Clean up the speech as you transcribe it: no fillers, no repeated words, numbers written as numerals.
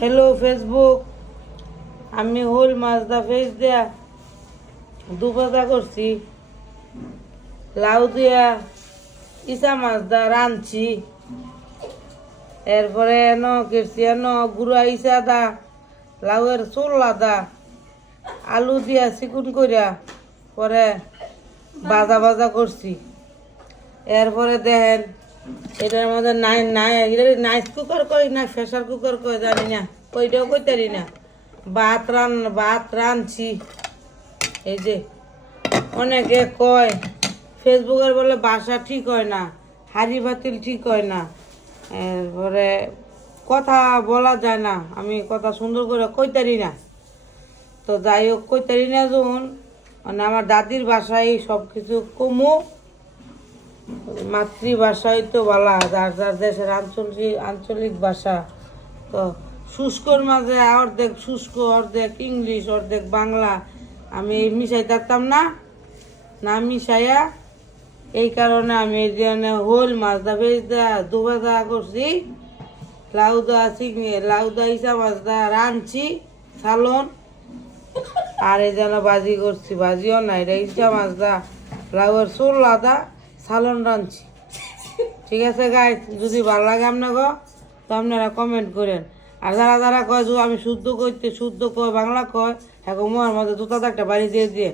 Hello Facebook, আমি whole মাছদা face দেয়া দুপাতা করছি, লাউ দিয়া ইসা মাছদা রাঁধছি, এরপরে কেছি গুড়া ইসা দা লাউয়ের চোল্লা দা আলু দিয়া চিকুন করিয়া পরে ভাজা ভাজা করছি। এরপরে দেখেন এটার মধ্যে নাইস কুকার কই না প্রেশার কুকার কই জানি না, কইটাও কইতারি না। ভাত রাঁধছি। এই যে অনেকে কয় ফেসবুকের বলে বাসা ঠিক হয় না, হাড়ি বাতিল ঠিক হয় না, এরপরে কথা বলা যায় না, আমি কথা সুন্দর করে কইতারি না। তো যাই হোক কইতারি না যখন মানে আমার দাদির বাসায় সব কিছু কমু, মাতৃভাষাই তো বলা, যার যার দেশের আঞ্চলিক ভাষা। তো শুষ্কর মাঝে অর্ধেক শুষ্ক, অর্ধেক ইংলিশ, অর্ধেক বাংলা আমি মিশাই থাকতাম না মিশাইয়া এই কারণে আমি এই জন্য হোল মাছদা ভেজদা দুভাজা করছি, লাউদা ইসা মাছদা রাঁধছি সালন, আর এই যেন বাজি করছি, বাজিও না, এটা ইসা মাছদা লাউয়ের চোল্লাদা সালন রাঁধছি। ঠিক আছে গাইস, যদি ভালো লাগে আপনাকে তো আপনারা কমেন্ট করেন। আর যারা যারা কয় যে আমি শুদ্ধ কয় বাংলা কয়, এখন মোয়ার মধ্যে দুটা একটা বাড়ি দিয়ে